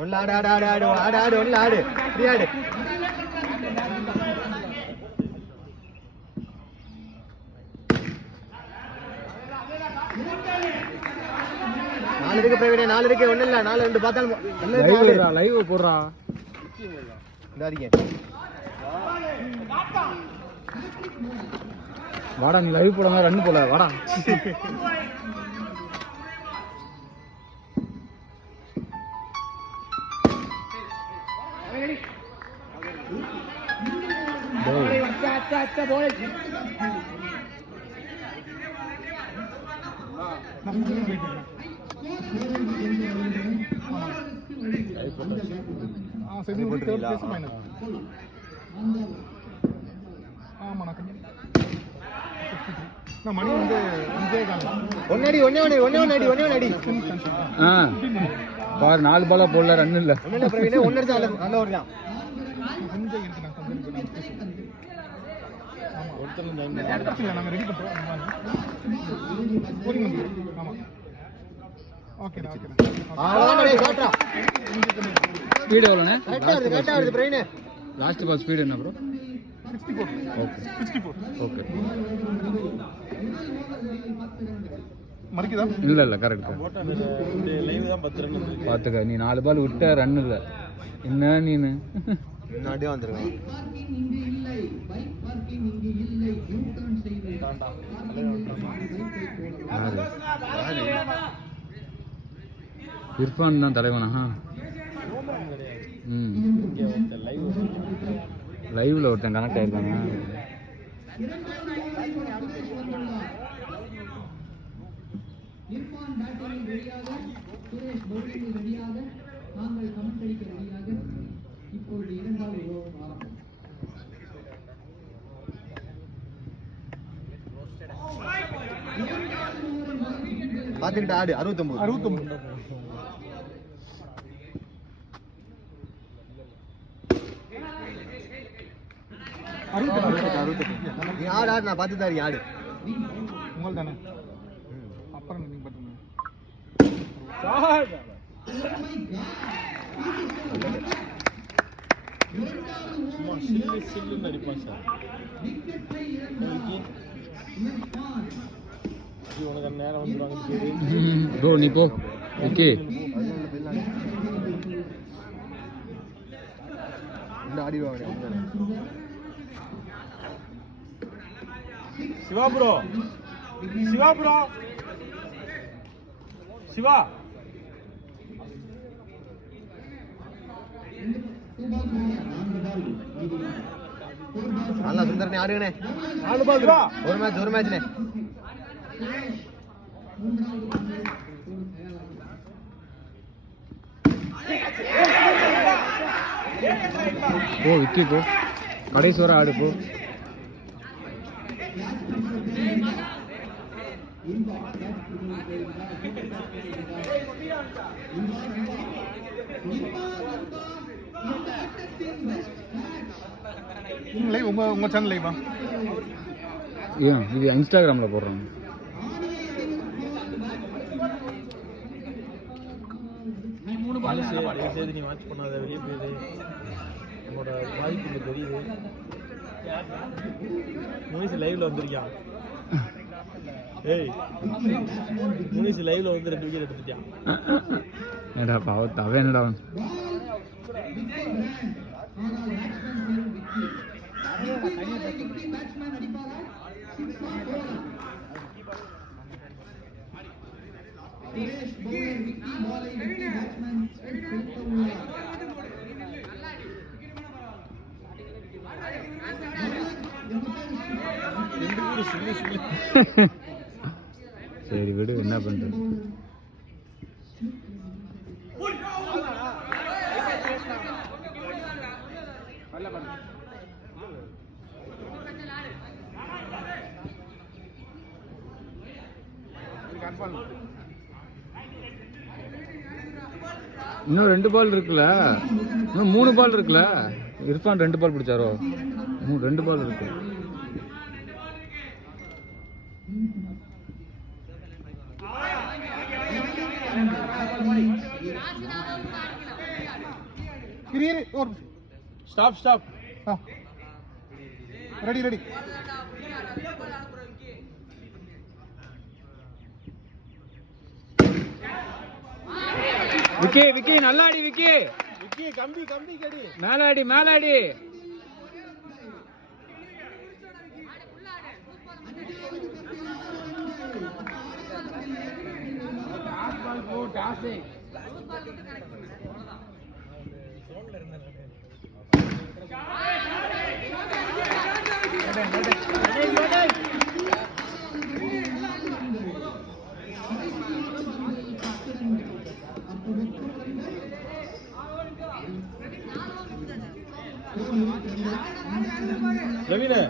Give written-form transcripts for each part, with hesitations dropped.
ஒன்னு ஆடு ஆடு ஆடு ஆடு ஆடு ஆடு ஒன்னு ஆடு ஃப்ரீ ஆடு. நாலு இருக்கு பிரவீனே, நாலு இருக்கு. ஒண்ணு இல்ல, நாலு ரெண்டு பார்த்தாலும் லைவ் போடுறா. வாடா நீ லைவ் போடாம ரன் போல வாடா. மணி வந்து ஒன்னடி ஒன்னே ஒன்னே ஒன்னே ஒன்னடி ஒன்னே ஒன்னடி. பாரு 4 பாலா போடல, ரன் இல்ல. ஒண்ணு பிரவீனே, ஒன்னு அடிச்சா நல்ல ஒரு தான். நாங்க ரெடி பண்றோம். ஆமா ஓகே ஓகே. அவ்வளவுதான் காட்றா. ஸ்பீட் எவ்வளவுனே? கரெக்ட்டா வருது பிரவீனே. லாஸ்ட் பால் ஸ்பீட் என்ன ப்ரோ? 64. ஓகே 64. ஓகே. மரிக்குதா? இல்ல கரெக்ட். லைவ் தான் 10 ரன் பாத்துக்க. நீ 4 பால் விட்ட ரன் இல்ல. என்ன நீனு முன்னாடியே வந்திருக்கான். இர்ஃபான் தான் தலைவனா? லைவ்ல ஒருத்தன் கனெக்ட் ஆயிருக்காங்க. பாத்துக்கிட்ட ஆடு 69. நீ ஆடு ஆடு, நான் பார்த்து தான் இருக்கேன். ஆடு உங்கள் தானே. அப்புறம் நீங்க பாத்துங்க. நடிப்பான் சார். உனக்கு நேரம் வந்துடுவாங்க. நீ போ. ஓகே ஆடிடுவாங்க. சிவா ப்ரோ, சிவா ப்ரோ, சிவா நல்லா சுந்தரனே ஆடுங்கண்ணே. 4 பால் ஒரு மேட்ச்னே. போ விக்கி போ, கடைசி வர ஆடு போ. லைவ் உங்க சேனல் லைவா? இது இன்ஸ்டாகிராம்ல போடுறாங்க. நீ வாட்ச் பண்ணாத, வெளியே போயிடு. என்னோட வாய்ப்பு தெரியுது. முனிஸ் லைவ்ல வந்திருக்கான். ஏய் முனிஸ் லைவ்ல வந்து 2 விக்கெட் எடுத்துட்டான். என்னடா பாவம், அவன் என்னடா அவன். சரி விடு, என்ன பண்றது. இன்னும் 2 பால் இருக்குல்ல, இன்னும் 3 பால் இருக்குல்ல. இர்ஃபான் 2 பால் பிடிச்சாரோ? 2 பால் இருக்கு. Stop stop. Ready ready. Vicky Vicky நல்லா அடி விக்கி. விக்கி கம்பி கம்பி கடி. மேலாடி மேலாடி.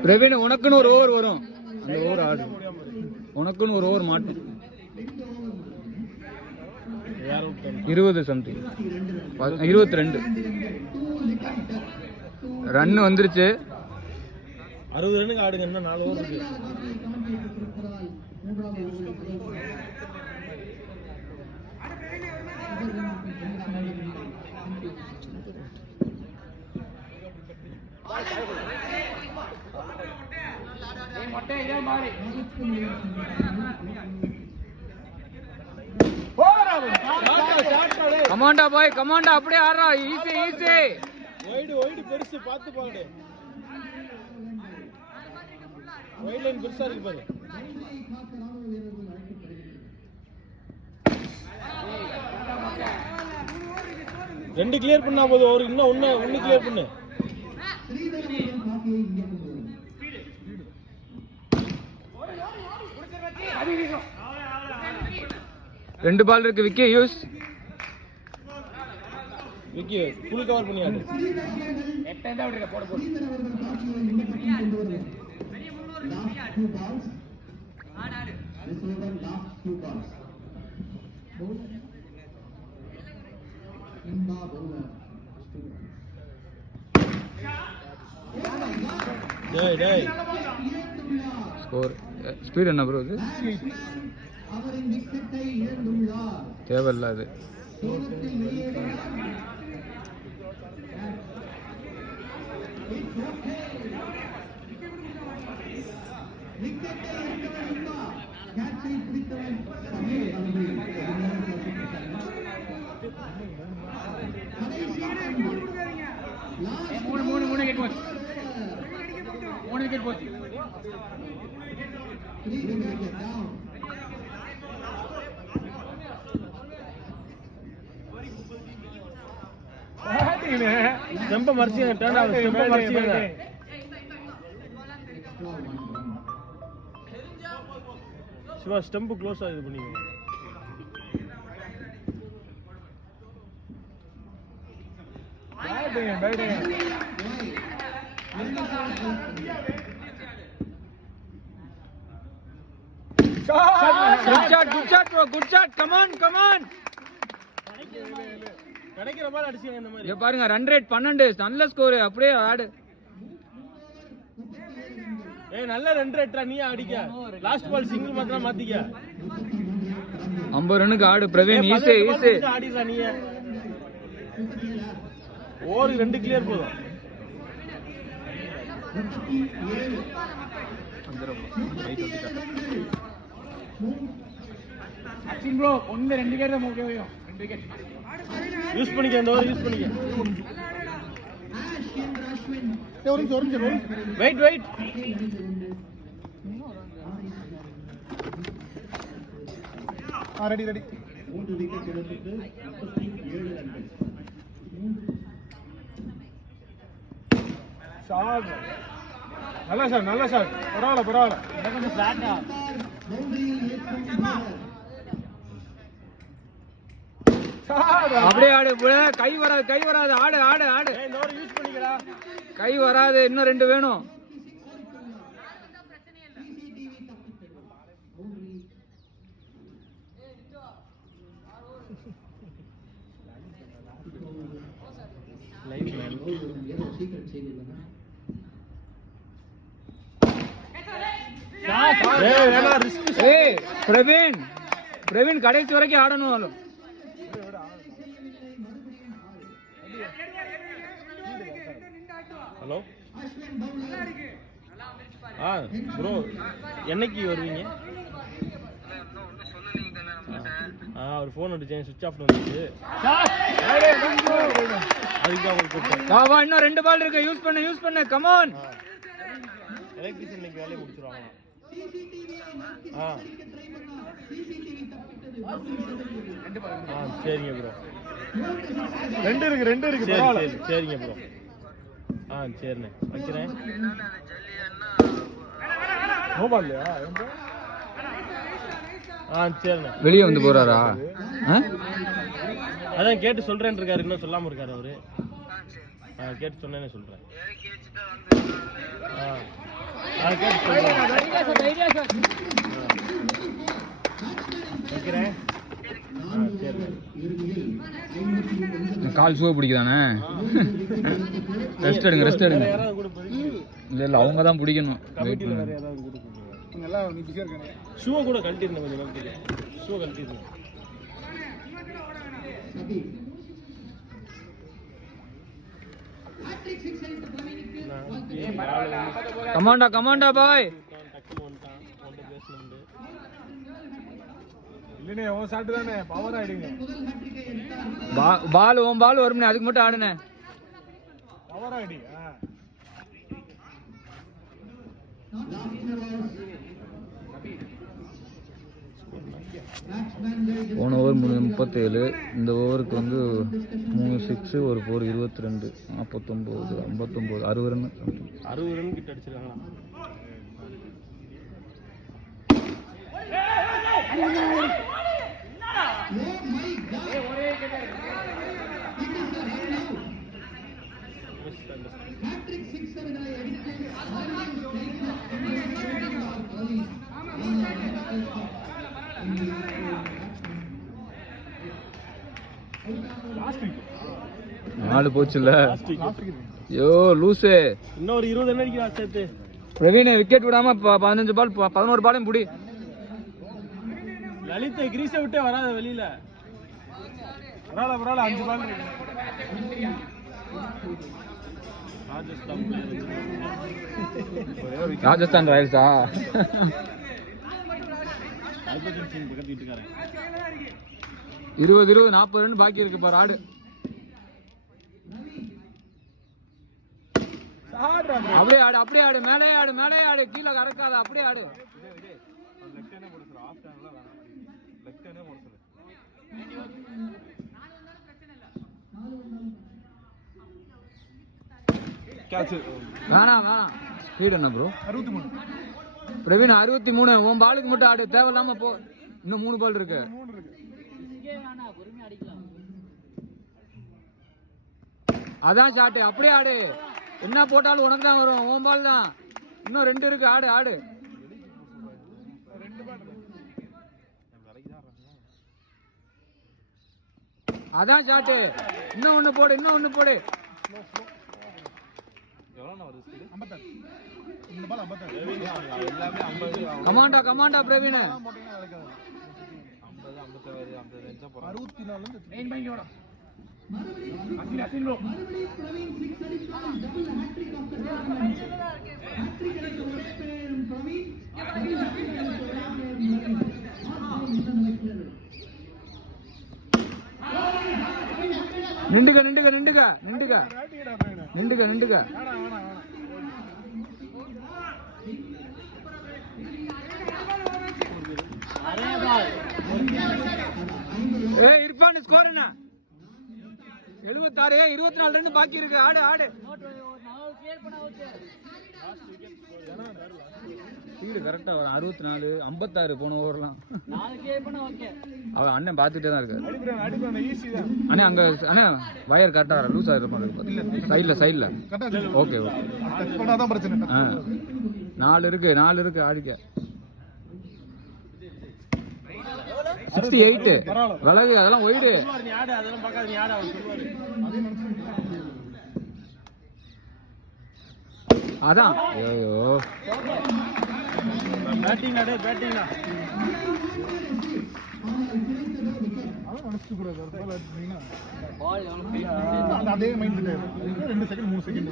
பிரவீன் உனக்குன்னு ஒரு ஓவர் வரும். அந்த ஓவர் ஆடு. உனக்குன்னு ஒரு ஓவர் மாட்டு. 20 சம்திங் 22 ரன் வந்துருச்சு. 60 ரன்னுக்கு ஆடுங்க. இன்னும் 4 ஓவர் இருக்கு. கமாண்டா பாய் கமாண்டா அப்படியே ஆடுறா. Easy easy. வைடு வைடு பெருசு பார்த்து பாடு. வைட் லைன் பெருசா இருக்கு பாரு. ரெண்டு கிளியர் பண்ணா போதும். அவருக்கு இன்னும் ஒன்னு கிளியர் பண்ணு. ரெண்டு பால் இருக்கு Vicky. Use Vicky full cover பண்ணி ஆடு. போட போடு. டேய் டேய் ஸ்கோர் ஸ்பீட் என்ன ப்ரோ இது? தேவையில்ல அது. மூணு விக்கெட் போச்சு. ஸ்டெம்ப மர்சிங்க. டர்ன் ஆகும். ஸ்டெம்ப மர்சிங்க. சிவா ஸ்டெம்ப க்ளோஸ் ஆகுது பண்ணீங்க. Batting. Good shot bro. Good shot. Come on. கிடைக்கிற பால் அடிச்சீங்க இந்த மாதிரி. இங்க பாருங்க ரன் ரேட் 12. நல்ல ஸ்கோர். அப்படியே ஆடு. ஏய் நல்ல ரன் ரேட்ரா. நீ அடிக்க. லாஸ்ட் பால் சிங்கிள் மாத்திரம் மாத்திக்க. 50 ரன்னுக்கு ஆடு பிரவீன். ஈஸி ஆடிடா நீ. ஓவர் 2 கிளியர் போதும். அச்சின் ப்ரோ 1-2 விக்கெட் தான் முடியும். 2 விக்கெட் யூஸ் பண்ணிக்க. இந்த ஓவர் யூஸ் பண்ணிக்க. Wait ready ready. நல்ல ஷாட். பரவாயில்ல. கொஞ்சம் ஃபிளாட்டா. அப்படியே ஆடு. கை வராது. ஆடு. இந்த ஓவர் யூஸ் பண்ணிக்கடா. கை வராது. இன்னும் 2 வேணும். பிரவீன் கடைசி வரைக்கும் ஆடணும். ஹலோ ப்ரோ என்னைக்கு வருவீங்க? ஒரு ஃபோன் அடிச்சேன், சுவிட்ச் ஆஃப் வந்துச்சு. அதுக்கு உங்களுக்கு கூப்பிட்டேன். இன்னும் 2 பால் இருக்கு, யூஸ் பண்ணு கமான். எலக்ட்ரிஷியன் இன்னைக்கு வேலையை முடிச்சிருவாங்க. சரிங்க ப்ரோ. 2 இருக்கு சரிங்க ப்ரோ. சரிண்ணே வைக்கிறேன். சரிண்ணே. வெளியே வந்து போறாரா? அதான் கேட்டு சொல்றேன்னு இருக்காரு, இன்னும் சொல்லாம இருக்காரு அவரு. கேட்டு சொன்னேன்னு சொல்றேன். கேட்டு சொல்றேன். வைக்கிறேன். கால் சூவ பிடிக்குதானே? ரெஸ்ட் எடுங்க. இல்ல அவங்க தான் பிடிக்கணும். வெயிட் பண்ணுங்க. ஷூ கூட கழட்டிருந்தேன், கொஞ்சம் கழட்டிடுங்க. ஷூ கழட்டிருந்தேன். கமாண்டா பாய். டக்குனு வந்துட்டான், அவன்கிட்ட பேசணும்னு. இல்லனே ஓ ஷாட் தானே, பவர் ஆயிடுங்க. பால் வரும்னே, அதுக்கு மட்டும் ஆடுனே. பவர் ஆயிடு. போன ஓவர் 37, இந்த ஓவருக்கு வந்து 3 6 1 4 22 49 59 60 ரன். 60 ரன் கிட்ட அடிச்சிருக்காங்க. நாலு போச்சுல்ல. ஐயோ லூசே. இன்னொரு 20 ரன் அடிக்கிறா சேர்த்து. பிரவீன் விக்கெட் விடாம 15 பால் 11 பாலையும் புடி. லலித் கிரீஸை விட்டே வராத வெளியில. வரால 5 பால். ராஜஸ்தான் ராயல்ஸா? பக்கத்து வீட்டுக்காரன். 20 40 ரன் பாக்கி இருக்கு பாரு. ஆடு அப்படியே ஆடு மேலே ஆடு கீழே கறக்காத, அப்படியே ஆடு. வேணாம் ஸ்பீட் என்ன ப்ரோ? 63 பிரவீன் 63. உன் பாலுக்கு மட்டும் ஆடு, தேவையில்லாம போ. இன்னும் 3 பால் இருக்கு. அதான் ஷாட், அப்படியே ஆடு. என்ன போட்டாலும் உனக்கு தான் வரும், உன் பால் தான். இன்னும் 2 இருக்கு, ஆடு. அதான் ஷாட். இன்னும் ஒண்ணு போடு. கமாண்டா பிரவீன். 64 நின்றுக. இர்ஃபான் ஸ்கோர் என்ன? 76. 24 ரன் பாக்கி இருக்கு. ஆடு. ஸ்பீடு கரெக்டா 64 56 போன ஓவர்லாம். அவன் அண்ணன் பாத்துட்டே தான் இருக்காரு. அண்ணா அங்க வயர் கரெக்டா லூஸ் ஆகிற மாதிரி இருக்கு. சைட்ல ஓகே. 4 இருக்கு ஆடிக்க. 68 விலகு, அதெல்லாம் ஒயிடு. அதான் ஐயோ அதே மைண்ட் 2 செகண்ட் 3 செகண்ட்